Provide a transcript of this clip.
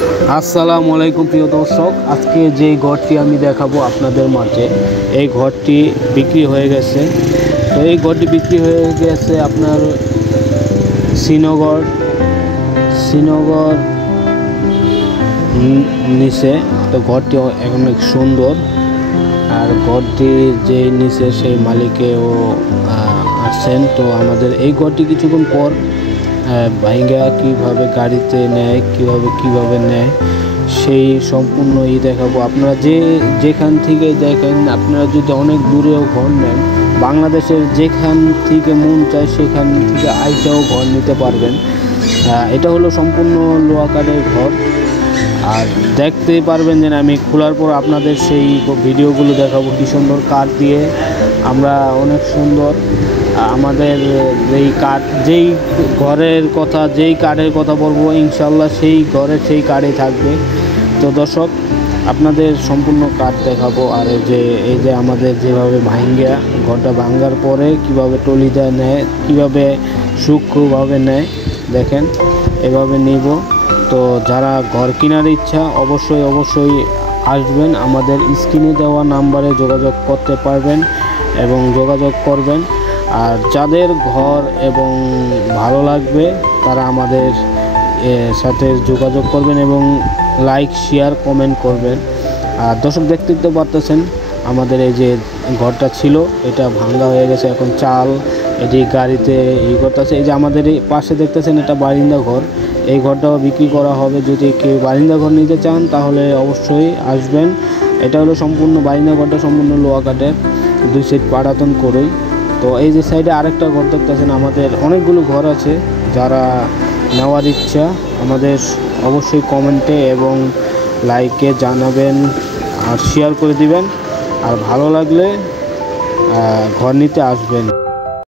আসসালামু আলাইকুম প্রিয় দর্শক, আজকে যে ঘরটি আমি দেখাবো আপনাদের মাঝে, এই ঘরটি বিক্রি হয়ে গেছে। তো এই ঘরটি বিক্রি হয়ে গেছে আপনার শ্রীনগর নিচে। তো ঘরটি অনেক সুন্দর, আর ঘরটি যে নিচে সেই মালিকেও আসছেন। তো আমাদের এই ঘরটি কিছুক্ষণ পর ভাইঙ্গা কীভাবে গাড়িতে নেয়, কিভাবে নেয় সেই সম্পূর্ণ দেখাবো। আপনারা যেখান থেকে দেখেন, আপনারা যদি অনেক দূরেও ঘর নেন, বাংলাদেশের যেখান থেকে মন চায় সেখান থেকে আইসাও ঘর নিতে পারবেন। এটা হলো সম্পূর্ণ লোহা কাঠের ঘর। আর দেখতেই পারবেন যে আমি খোলার পর আপনাদের সেই ভিডিওগুলো দেখাবো, কী সুন্দর কাঠ দিয়ে আমরা অনেক সুন্দর আমাদের যেই ঘরের কথা, যেই কাঠের কথা বলবো ইনশাল্লাহ সেই ঘরের সেই কাঠই থাকবে। তো দর্শক, আপনাদের সম্পূর্ণ কাঠ দেখাবো। আর এই যে আমাদের যেভাবে ভাঙ্গা ঘরটা ভাঙ্গার পরে কিভাবে টলিটা নেয়, কিভাবে সূক্ষ্মভাবে নেয় দেখেন, এভাবে নিব। তো যারা ঘর কেনার ইচ্ছা অবশ্যই আসবেন, আমাদের স্ক্রিনে দেওয়া নাম্বারে যোগাযোগ করতে পারবেন এবং যোগাযোগ করবেন। আর যাদের ঘর এবং ভালো লাগবে তারা আমাদের সাথে যোগাযোগ করবেন এবং লাইক, শেয়ার, কমেন্ট করবেন। আর দর্শক, দেখতে পারতেছেন আমাদের এই যে ঘরটা ছিল, এটা ভাঙ্গা হয়ে গেছে। এখন চাল এটি গাড়িতে করতেছে। এই যে আমাদের এই পাশে দেখতেছেন, এটা বারিন্দা ঘর। এই ঘরটাও বিক্রি করা হবে। যদি কেউ বারিন্দা ঘর নিতে চান তাহলে অবশ্যই আসবেন। এটা হলো সম্পূর্ণ বারিন্দা ঘরটা, সম্পূর্ণ লোহা কাঠের, 2 সাইড পাটাতন করেই। তো এই যে সাইডে আরেকটা ঘর দেখতেছেন। আমাদের অনেকগুলো ঘর আছে, যারা নেওয়ার ইচ্ছা আমাদের অবশ্যই কমেন্টে এবং লাইকে জানাবেন আর শেয়ার করে দিবেন। আর ভালো লাগলে ঘর নিতে আসবেন।